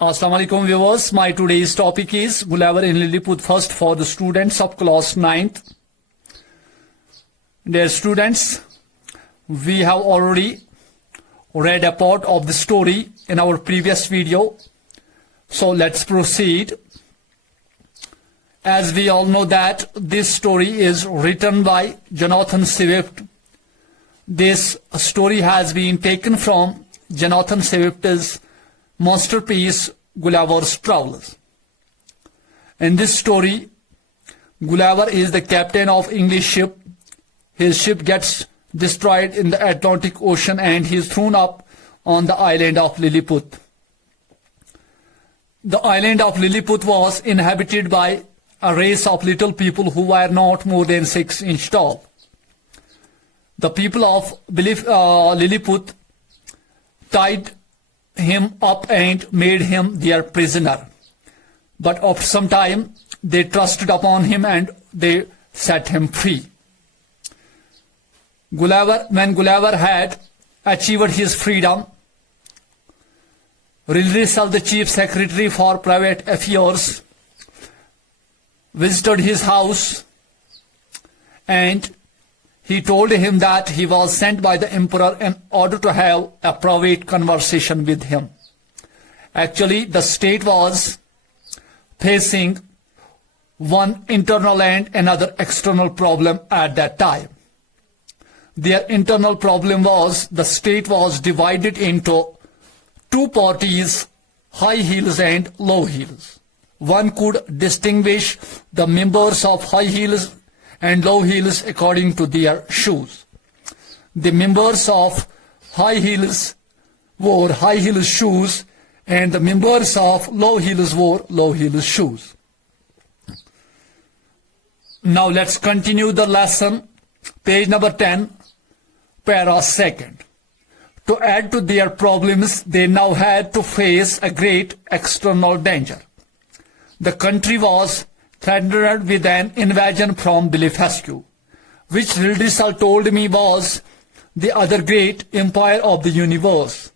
Assalamualaikum viewers, my today's topic is Gulliver in Lilliput first for the students of class 9th. Dear students, we have already read a part of the story in our previous video. So let's proceed. As we all know that this story is written by Jonathan Swift. This story has been taken from Jonathan Swift's masterpiece Gulliver's Travels. In this story, Gulliver is the captain of English ship. His ship gets destroyed in the Atlantic Ocean and he is thrown up on the island of Lilliput. The island of Lilliput was inhabited by a race of little people who were not more than 6 inches tall. The people of Lilliput tied him up and made him their prisoner. But after some time, they trusted upon him and they set him free. When Gulliver had achieved his freedom, Ridley-Sell, the chief secretary for private affairs, visited his house and he told him that he was sent by the emperor in order to have a private conversation with him. Actually, the state was facing one internal and another external problem at that time. Their internal problem was the state was divided into two parties, high heels and low heels. One could distinguish the members of high heels and low heels according to their shoes. The members of high heels wore high heel shoes and the members of low heels wore low heel shoes. Now let's continue the lesson. Page number 10, para 2nd. To add to their problems, they now had to face a great external danger. The country was threatened with an invasion from Blefuscu, which Ridley-Sell told me was the other great empire of the universe.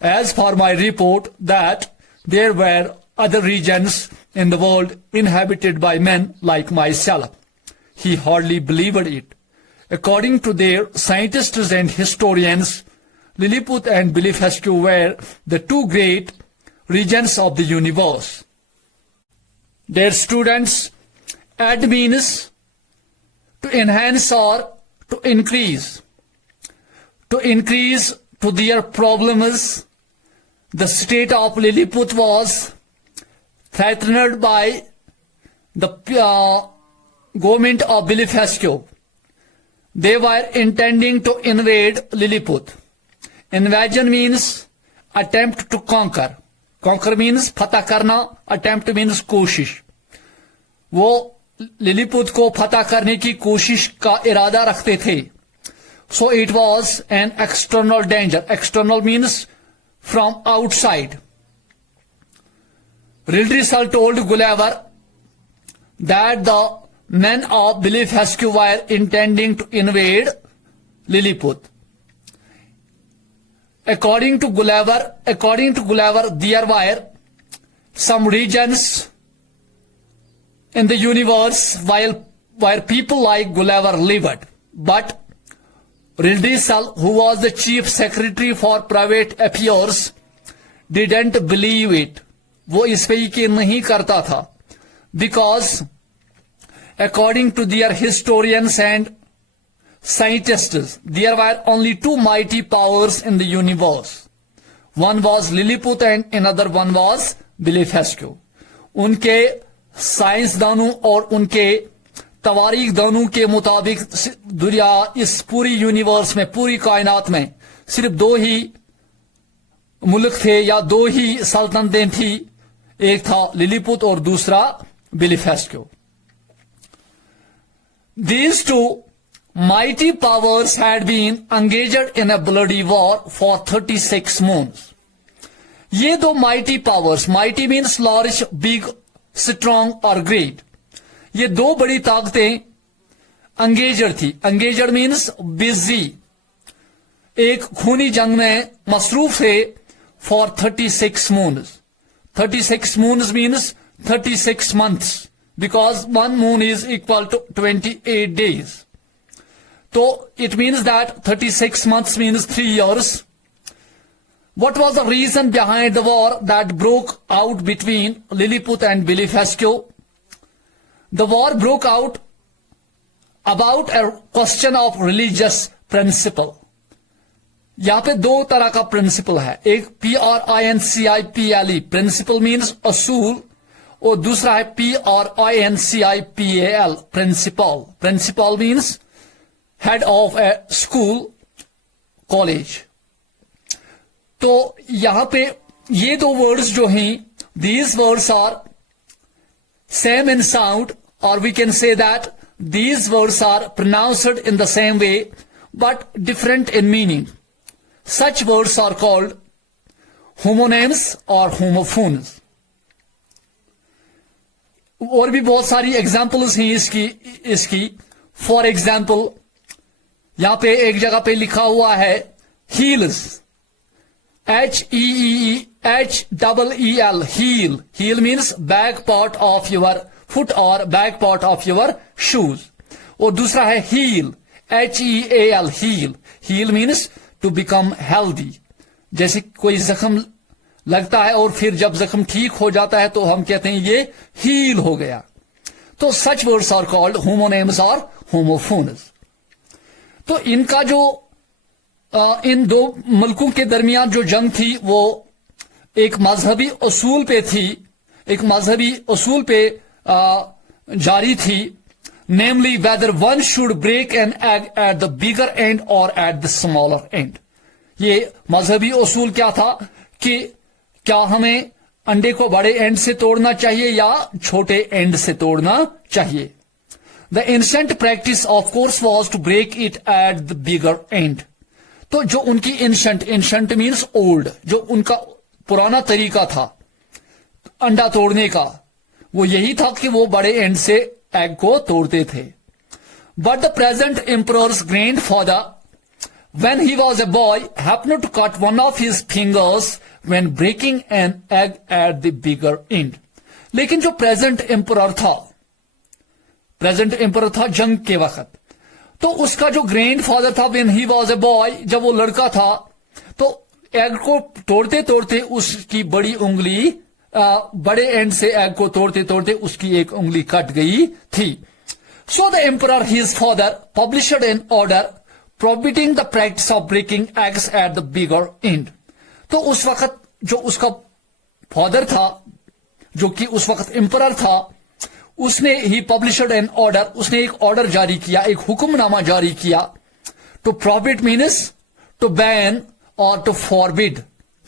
As for my report that there were other regions in the world inhabited by men like myself, he hardly believed it. According to their scientists and historians, Lilliput and Blefuscu were the two great regions of the universe. Dear students, add means to enhance or to increase. To increase to their problems, the state of Lilliput was threatened by the government of Blefuscu. They were intending to invade Lilliput. Invasion means attempt to conquer. Conquer means फतह करना, attempt means कोशिश. वो लिलीपुत को फतह करने की कोशिश का इरादा रखते थे. So it was an external danger. External means from outside. Ridley-Sell told Gulliver that the men of Blefuscu were intending to invade Lilliput. According to Gulliver, there were some regions in the universe where people like Gulliver lived. But Ridley-Sell, who was the chief secretary for private affairs, didn't believe it. वो इस पे यकीन नहीं करता था. Because according to their historians and scientists, there were only two mighty powers in the universe. One was Lilliput and another one was Blefuscu. उनके साइंसदानों और उनके तवारीखदानों के मुताबिक दुनिया इस पूरी यूनिवर्स में, पूरी कायनात में सिर्फ दो ही मुल्क थे या दो ही सल्तनतें थी. एक था लिलीपुत और दूसरा Blefuscu. These two mighty powers had been engaged in a bloody war for 36 months. ये दो mighty powers, mighty means large, big, strong or great. ये दो बड़ी ताकतें engaged थी. Engaged means busy. एक खूनी जंग में मसरूफ थे for 36 months. 36 moons means 36 months, because one moon is equal to 28 days. So it means that 36 months means 3 years. What was the reason behind the war that broke out between Lilliput and Belifescu? The war broke out about a question of religious principle. यहाँ पे दो तरह का principal है, एक PRINCIPLE principle means असूल, और दूसरा है PRINCIPAL principal. Principal means head of a school, college. तो यहां पे ये दो वर्ड्स जो हैं, these words are same in sound, और we can say that these words are pronounced in the same way but different in meaning. Such words are called homonyms or homophones. और भी बहुत सारी एग्जाम्पल्स हैं इसकी. For example यहां पे एक जगह पे लिखा हुआ है heels, HEEL, heel. Heel means back part of your foot or back part of your shoes. और दूसरा है heel, HEAL, heel. Heel means to become healthy. जैसे कोई जख्म लगता है और फिर जब जख्म ठीक हो जाता है तो हम कहते हैं ये हील हो गया. तो सच वर्ड्स आर कॉल्ड होमोनेम्स और होमोफोन्स. तो इनका जो इन दो मुल्कों के दरमियान जो जंग थी वो एक मजहबी उसूल पे थी, एक मजहबी उसूल पे जारी थी. Namely, whether one should break an egg at the bigger end or at the smaller end. ये मजहबी उसूल क्या था कि क्या हमें अंडे को बड़े एंड से तोड़ना चाहिए या छोटे एंड से तोड़ना चाहिए. The ancient practice of course was to break it at the bigger end. तो जो उनकी ancient means old, जो उनका पुराना तरीका था अंडा तोड़ने का, वो यही था कि वो बड़े एंड से एग को तोड़ते थे. But the present emperors grandfather, when he was a boy, happened to cut one of his fingers when breaking an egg at the bigger end. लेकिन जो प्रेजेंट एम्परर था जंग के वक्त, तो उसका जो ग्रैंडफादर था when he was a boy, जब वो लड़का था तो एग को तोड़ते तोड़ते उसकी बड़ी उंगली, बड़े एंड से एग को तोड़ते तोड़ते उसकी एक उंगली कट गई थी. So the emperor his father published an order prohibiting the practice of breaking eggs at the bigger end. तो उस वक्त जो उसका फादर था, जो कि उस वक्त एम्परर था, उसने ही पब्लिश्ड एन ऑर्डर, उसने एक ऑर्डर जारी किया, एक हुक्मनामा जारी किया. To prohibit means to ban और टू फॉरबिड,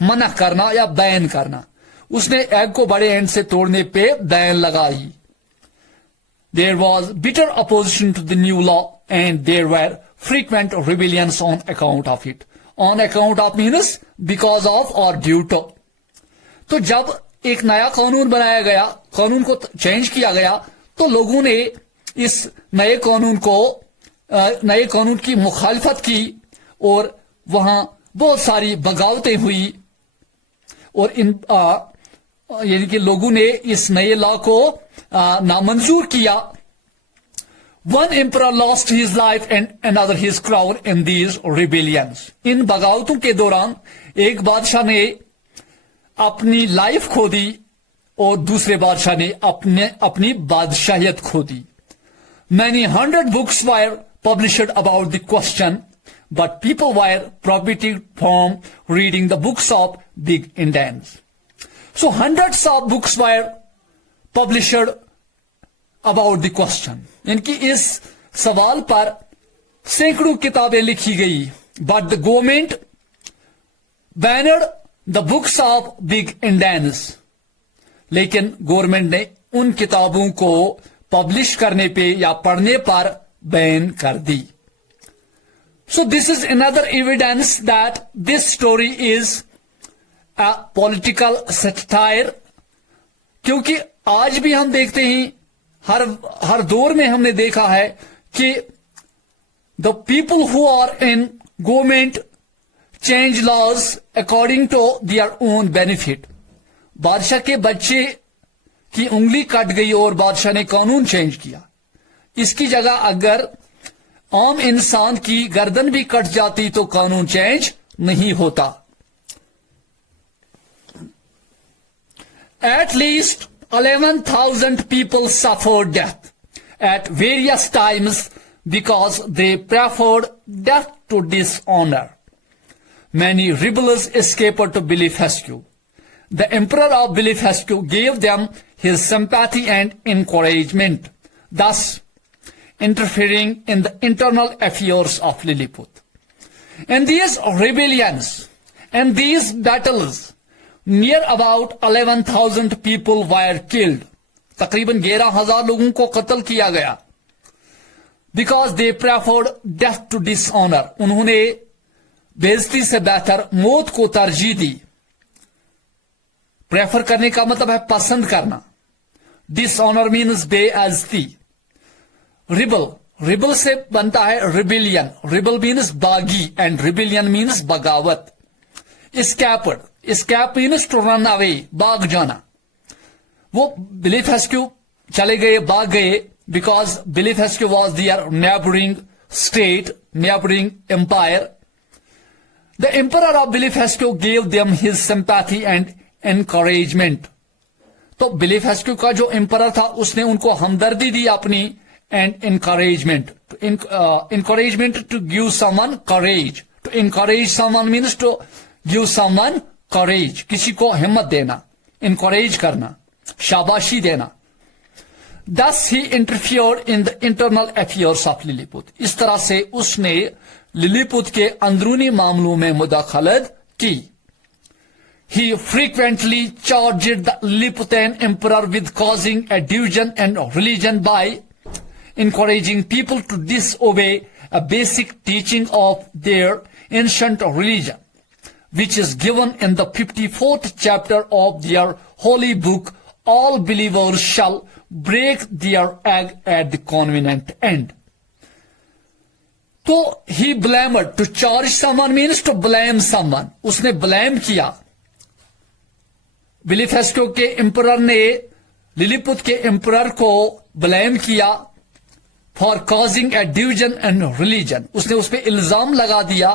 मना करना या बैन करना. उसने एग को बड़े एंड से तोड़ने पे बैन लगाई. There was bitter opposition to the new law and there were frequent rebellions on account of it. On account of means because of और ड्यू टू. तो जब एक नया कानून बनाया गया, कानून को चेंज किया गया, तो लोगों ने इस नए कानून की मुखालिफत की और वहां बहुत सारी बगावतें हुई. और इन यानी कि लोगों ने इस नए लॉ को नामंजूर किया. One emperor lost his life and another his crown in these rebellions. इन बगावतों के दौरान एक बादशाह ने अपनी लाइफ खो दी और दूसरे बादशाह ने अपनी बादशाहियत खो दी. Many hundred books were published about the question, but people were prohibited from reading the books of big Indians. So hundreds of books were published about the question. इनकी इस सवाल पर सैकड़ों किताबें लिखी गई. But the government banned the books of big Indians. लेकिन government ने उन किताबों को पब्लिश करने पे या पढ़ने पर बैन कर दी. So this is another evidence that this story is a political satire. क्योंकि आज भी हम देखते हैं, हर दौर में हमने देखा है कि the people who are in government change laws according to their own benefit. बादशाह के बच्चे की उंगली कट गई और बादशाह ने कानून चेंज किया। इसकी जगह अगर आम इंसान की गर्दन भी कट जाती तो कानून चेंज नहीं होता। At least 11,000 people suffered death at various times because they preferred death to dishonor. Many rebels escaped to Beliphescu. The emperor of Beliphescu gave them his sympathy and encouragement, thus interfering in the internal affairs of Lilliput. In these rebellions and these battles, near about 11,000 people were killed. तकरीबन 11,000 लोगों को कत्ल किया गया। Because they preferred death to dishonor. उन्होंने बेइज्जती से बेहतर मौत को तरजीह दी। प्रेफर करने का मतलब है पसंद करना। डिसऑनर मीन्स बेइज्जती। रिबल से बनता है रिबिलियन। रिबल मीन्स बागी एंड रिबिलियन मीन्स बगावत। Escape means to run away, भाग जाना। वो बिलीफेस्क्यू चले गए, भाग गए, बिकॉज बिलीफेस्क्यू was their neighbouring state, neighbouring empire. The emperor of बिलीफेस्क्यू gave them his sympathy and encouragement. तो बिलीफेस्क्यू का जो एम्परर था उसने उनको हमदर्दी दी अपनी, and encouragement. Encouragement to give someone courage. To encourage someone means to give someone courage, किसी को हिम्मत देना, इनकरेज करना, शाबाशी देना। Thus he interfered in the internal affairs of Lilliput. इस तरह से उसने लिलीपुत के अंदरूनी मामलों में मुदाखलत की। He frequently charged the Lilliputian emperor with causing a division in religion by encouraging people to disobey a basic teaching of their ancient religion, which is given in the 54th chapter of their holy book. All believers shall break their egg at the convenient end. तो he blamed, to charge someone means to blame someone. उसने blame किया। बिलीफेस्क्यू के emperor ने लिलीपुत के emperor को blame किया for causing A division in religion. उसने उस पर इल्जाम लगा दिया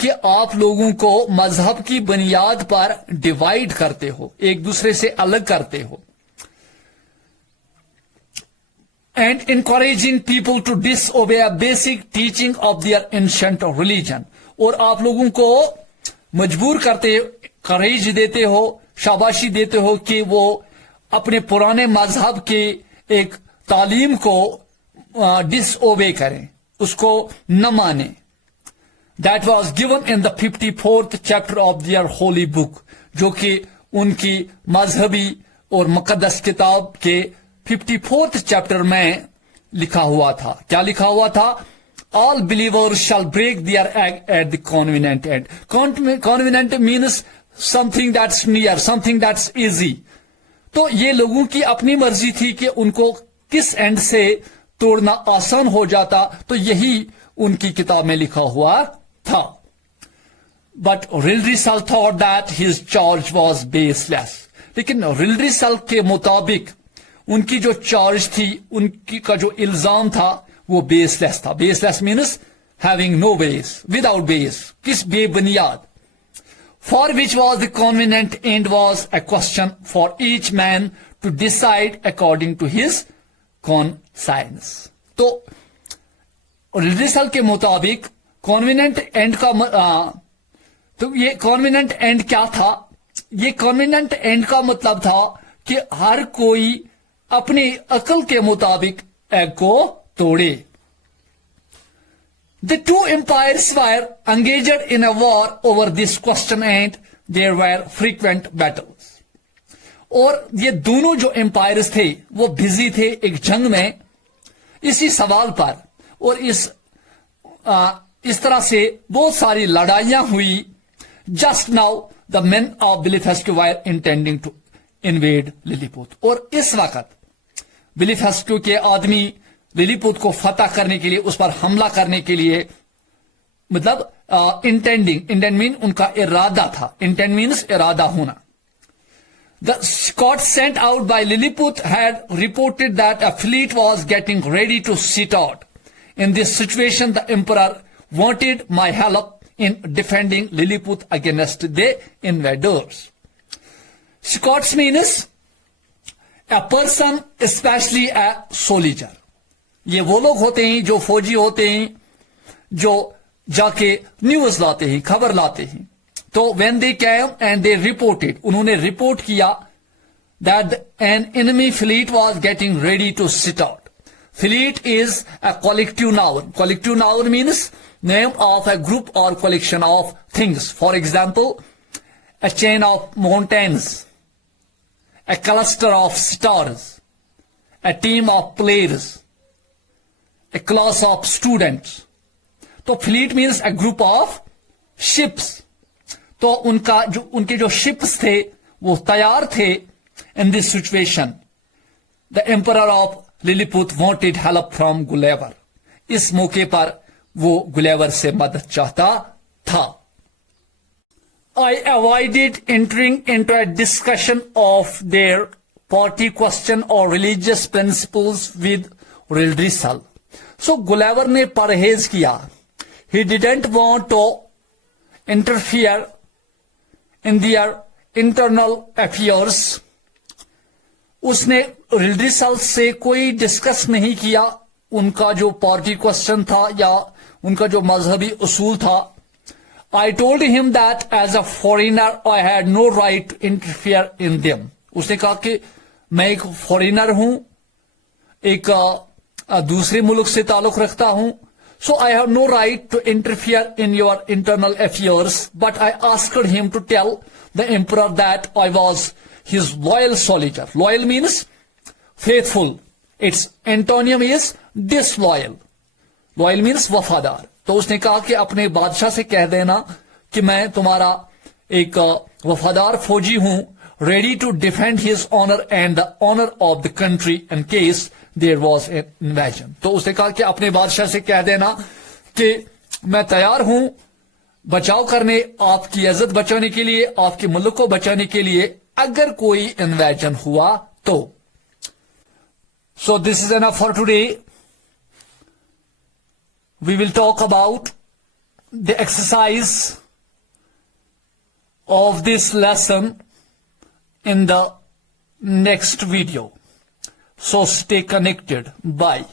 कि आप लोगों को मजहब की बुनियाद पर डिवाइड करते हो, एक दूसरे से अलग करते हो। And encouraging people to disobey a basic teaching of their ancient religion. और आप लोगों को मजबूर करते, करेज देते हो, शाबाशी देते हो कि वो अपने पुराने मजहब के एक तालीम को डिसओबे करें, उसको न माने। That was given in the 54th chapter of their holy book, जो कि उनकी मजहबी और मुकद्दस किताब के 54th चैप्टर में लिखा हुआ था। क्या लिखा हुआ था? All believers shall break their egg at the convenient end. Convenient means something that's near, something that's easy. तो ये लोगों की अपनी मर्जी थी कि उनको किस एंड से तोड़ना आसान हो जाता, तो यही उनकी किताब में लिखा हुआ था। But Rilrisal thought that his charge was baseless. लेकिन रिल्ड्रिसल के मुताबिक उनकी जो चार्ज थी, उनकी का जो इल्जाम था वो बेसलेस था। Baseless means having no base, without base, किस बेबुनियाद। For which was the covenant and was a question for each man to decide according to his conscience. तो रिल्ड्रिसल के मुताबिक कॉन्विनेंट एंड का तो ये कॉन्विनेंट एंड क्या था? ये कॉन्विनेंट एंड का मतलब था कि हर कोई अपनी अकल के मुताबिक एग को तोड़े। The two empires were engaged in a war over this question and there were frequent battles. और ये दोनों जो एम्पायर्स थे वो बिजी थे एक जंग में इसी सवाल पर, और इस तरह से बहुत सारी लड़ाइयां हुई। Just now the men of Beliphescu were intending to invade Lilliput. और इस वक्त बिलीफेस्क्यू के आदमी लिलीपुत को फतह करने के लिए, उस पर हमला करने के लिए, मतलब इंटेंड मीन उनका इरादा था। इंटेंड मीन्स इरादा होना। The escort sent out by Lilliput had reported that a fleet was getting ready to set out. In this situation, the emperor wanted my help in defending Lilliput against the invaders. Escorts means a person, especially a soldier. ये वो लोग होते हैं जो फौजी होते हैं, जो जाके न्यूज लाते हैं, खबर लाते हैं. तो when they came and they reported, उन्होंने रिपोर्ट किया that an enemy fleet was getting ready to set out. Fleet is a collective noun. Collective noun means name of a group or collection of things. For example, a chain of mountains, a cluster of stars, a team of players, a class of students. तो fleet means a group of ships. तो उनके जो ships थे वो तैयार थे. In this situation, the emperor of Lilliput wanted help from Gulliver. इस मौके पर वो गुलेवर से मदद चाहता था. I avoided entering into a discussion of their party question or religious principles with Reldresal. So Gulliver ने परहेज किया. He didn't want to interfere in their internal affairs. उसने रिल्ड्रिसल से कोई डिस्कस नहीं किया उनका जो पार्टी क्वेश्चन था या उनका जो मजहबी उसूल था. I told him that as a foreigner I had no right to interfere in them. उसने कहा कि मैं एक फॉरेनर हूं, एक दूसरे मुल्क से ताल्लुक रखता हूं. So I have no right to interfere in your internal affairs, but I asked him to tell the emperor that I was his loyal soldier. Loyal means faithful. Its antonym is disloyal. Loyal means वफादार. तो उसने कहा कि अपने बादशाह से कह देना कि मैं तुम्हारा एक वफादार फौजी हूं, ready to defend his honor and the honor of the country in case there was an invasion. तो उसने कहा कि अपने बादशाह से कह देना कि मैं तैयार हूं बचाव करने, आपकी इज्जत बचाने के लिए, आपके मुल्क को बचाने के लिए अगर कोई इन्वेजन हुआ तो. So this is enough for today. We will talk about the exercise of this lesson in the next video. So stay connected. Bye.